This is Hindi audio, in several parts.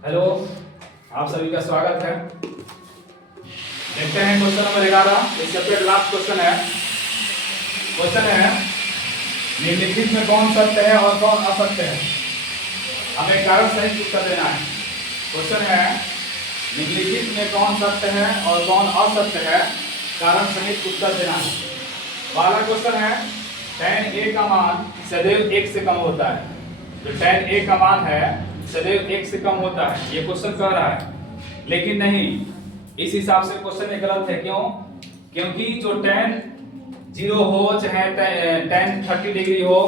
हेलो, आप सभी का स्वागत है। देखते हैं क्वेश्चन नंबर 11। इससे पहले लास्ट क्वेश्चन है। क्वेश्चन है निम्नलिखित में कौन सत्य है और कौन असत्य है। हमें कारण सहित उत्तर देना है। क्वेश्चन है निम्नलिखित में कौन सत्य है और कौन असत्य है, कारण सहित उत्तर देना है। पहला क्वेश्चन है tan a का मान सदैव 1 से कम होता है। जो tan a का मान है सदैव 1 से कम होता है, ये क्वेश्चन कह रहा है। लेकिन नहीं, इस हिसाब से क्वेश्चन ये गलत है। क्यों? क्योंकि जो tan 0 हो, चाहे tan 30 डिग्री हो,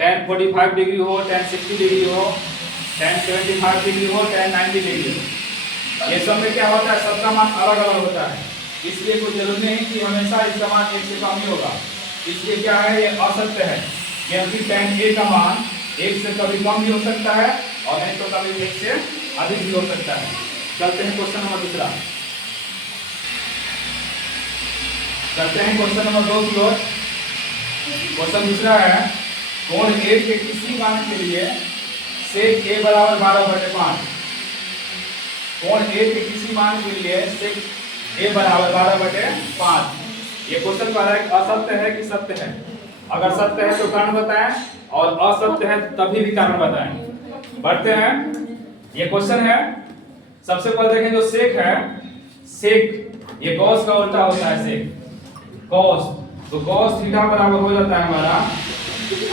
tan 45 डिग्री हो, tan 60 डिग्री हो, tan 75 डिग्री हो, tan 90 डिग्री हो, ये सब में क्या होता है, सबका मान अलग अलग होता है। इसलिए कोई जरूरी नहीं कि हमेशा इसका मान 1 से कम ही होगा। इसलिए क्या है, ये असत्य है। क्योंकि tan a का मान 1 से कभी कम भी हो सकता है और नहीं तो कभी 1 से अधिक भी हो सकता है। चलते हैं क्वेश्चन नंबर दूसरा। चलते हैं क्वेश्चन नंबर 2 की ओर। क्वेश्चन दूसरा है कोण a के किसी मान के लिए sec a बराबर 12/5। कोण a के किसी मान के लिए sec a बराबर 12/5। ये क्वेश्चन कह रहा है असत्य है कि सत्य है। अगर सत्य है तो कारण बताएं और असत्य है तभी भी कारण बताएं। बढ़ते हैं। ये क्वेश्चन है, सबसे पहले देखें जो सेक है, सेक ये कॉस का उल्टा होता है। सेक कॉस, तो कॉस थीटा बराबर हो जाता है हमारा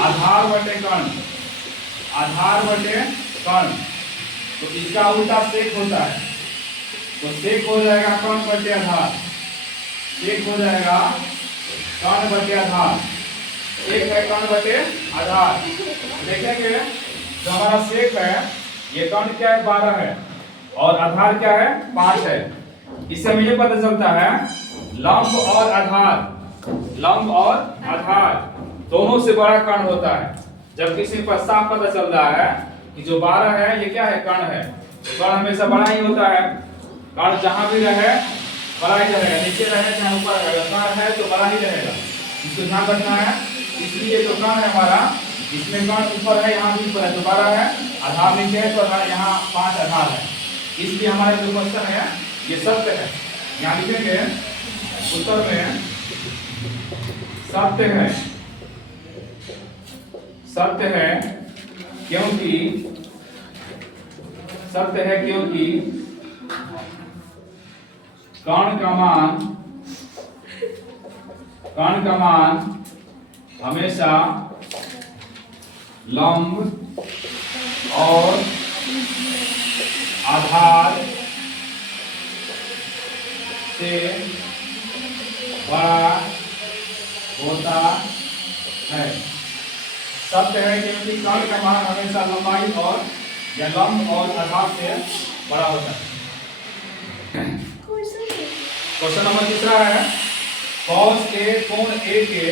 आधार बटे कर्ण। आधार बटे कर्ण, तो इसका उल्टा सेक होता है। तो सेक हो जाएगा कर्ण बटे आधार। एक हो जाएगा कर्ण बटे आधार। एक है कर्ण बटे आधार। देखेंगे जो हमारा सेक है, ये कर्ण क्या है, 12 है और आधार क्या है, 5 है। इससे हमें ये पता चलता है लंब और आधार, लंब और आधार दोनों से बड़ा कर्ण होता है। जब किसी पर साफ पता चल रहा है कि जो 12 है ये क्या है, कर्ण है, तो कर्ण हमेशा बड़ा ही होता है। कर्ण जहां भी रहे बड़ा ही रहेगा, नीचे रहे चाहे ऊपर रहेगा, कर्ण है तो बड़ा ही रहेगा। इसको ध्यान रखना है। इसलिए जो कर्ण है हमारा, इसमें कर्ण ऊपर है, यहाँ भी ऊपर है तो 12 है, आधार नीचे है तो यहाँ 5 आधार है। इसलिए हमारा जो क्वेश्चन है ये सत्य है। यहाँ लिखेंगे उत्तर में सत्य है। सत्य है क्योंकि, सत्य है क्योंकि कर्ण का मान हमेशा लंब और आधार से बड़ा होता है। सत्य है क्योंकि कर्ण का मान हमेशा लंबाई और या लंब और आधार से बड़ा होता है। क्वेश्चन नंबर दूसरा है cos a कोण a के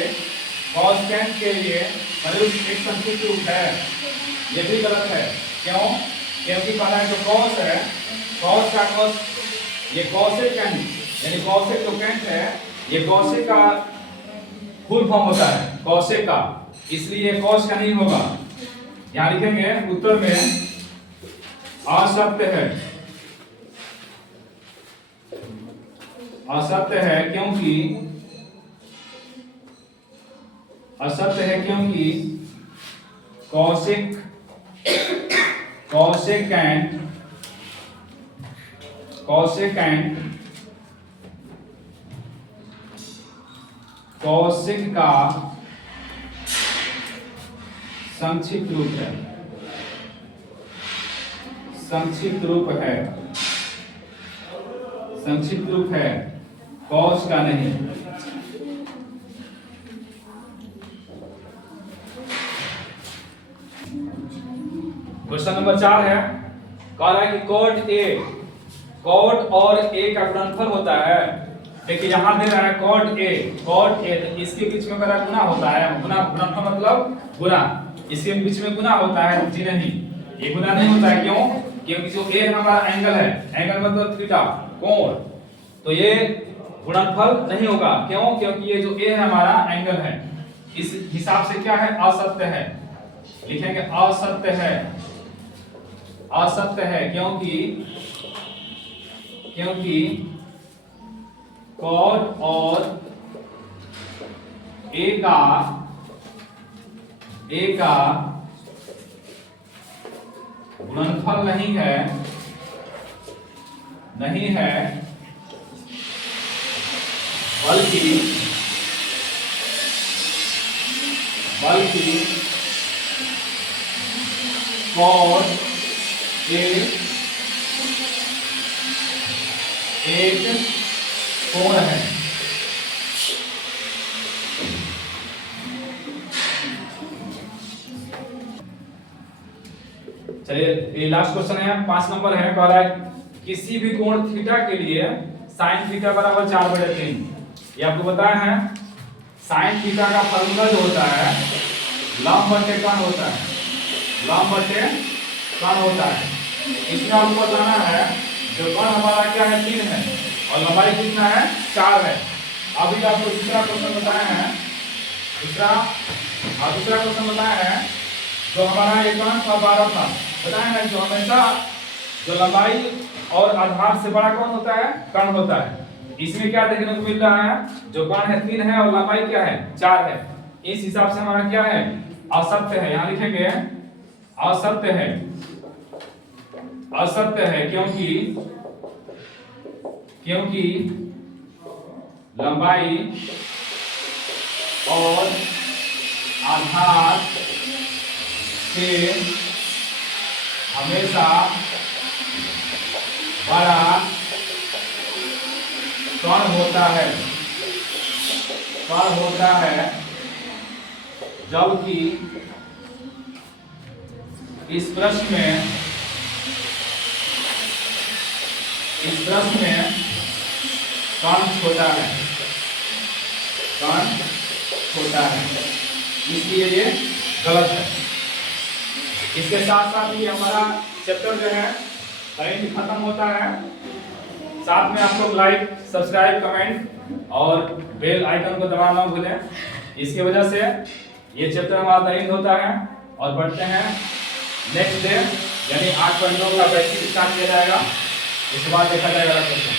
cosecant के लिए एक संक्षिप्त रूप है। ये भी गलत है। क्यों? क्योंकि पता है जो cos है, cos का cos, ये cosecant यानी cosecant है, ये cosec का फुल फॉर्म होता है cosec का, इसलिए ये cos का नहीं होगा। यहाँ लिखेंगे उत्तर में असत्य है। असत्य है क्योंकि, असत्य है क्योंकि cosecant cosec का संक्षिप्त रूप है। संक्षिप्त रूप है, संक्षिप्त रूप है, cos का नहीं। क्वेश्चन नंबर 4 है, कह रहा है कि cot और a का गुणनफल होता है। देखिए यहां दे रहा है cot a, तो इसके बीच में मेरा गुना होता है। गुना, गुणनफल मतलब गुना, इसके बीच में गुना होता है। जी नहीं, ये गुना नहीं होता है। क्यों? क्योंकि जो a हमारा एंगल है, एंगल मतलब थीटा, कोण, तो ये गुणनफल नहीं होगा। क्यों? क्योंकि ये जो a है हमारा एंगल है। इस हिसाब से क्या है, असत्य है। लिखेंगे असत्य है। असत्य है, क्योंकि कॉट और ए का गुणनफल नहीं है बल्कि कॉट ए एक कोण है। चलिए ये लास्ट क्वेश्चन है, 5 नंबर है। कह रहा है किसी भी कोण थीटा के लिए साइन थीटा बराबर 4/3। ये आपको बताया है। साइन थीटा का फार्मूला जो होता है लंब बटे कण होता है, इसमें आपको बताना है जो कण हमारा क्या है 3 है और लंबाई कितना है 4 है। अभी आपको दूसरा क्वेश्चन बताया है, दूसरा क्वेश्चन बताया है जो हमारा एक कण था 12 था, बताया है जो हमेशा जो लंबाई और आधार से बड़ा कौन होता है कण होता है। इसमें क्या देखने को मिल रहा है जो कण है 3 है और लंबाई क्या है 4 है। इस हिसाब से हमारा क्या है असत्य है। यहां लिखेंगे असत्य है क्योंकि लंबाई और आधार से हमेशा बड़ा कण होता है जबकि इस प्रश्न में कण छोटा है, इसलिए ये गलत है। इसके साथ साथ ही हमारा चैप्टर जो है वहीं खत्म होता है। साथ में आप लोग लाइक, सब्सक्राइब, कमेंट और बेल आइकन को दबाना ना भूलें। इसकी वजह से ये चैप्टर हमारा एंड होता है और बढ़ते हैं नेक्स्ट डे यानी 8.9 का प्रैक्टिस स्टार्ट किया जाएगा। इसके बाद देखा जाएगा क्वेश्चन।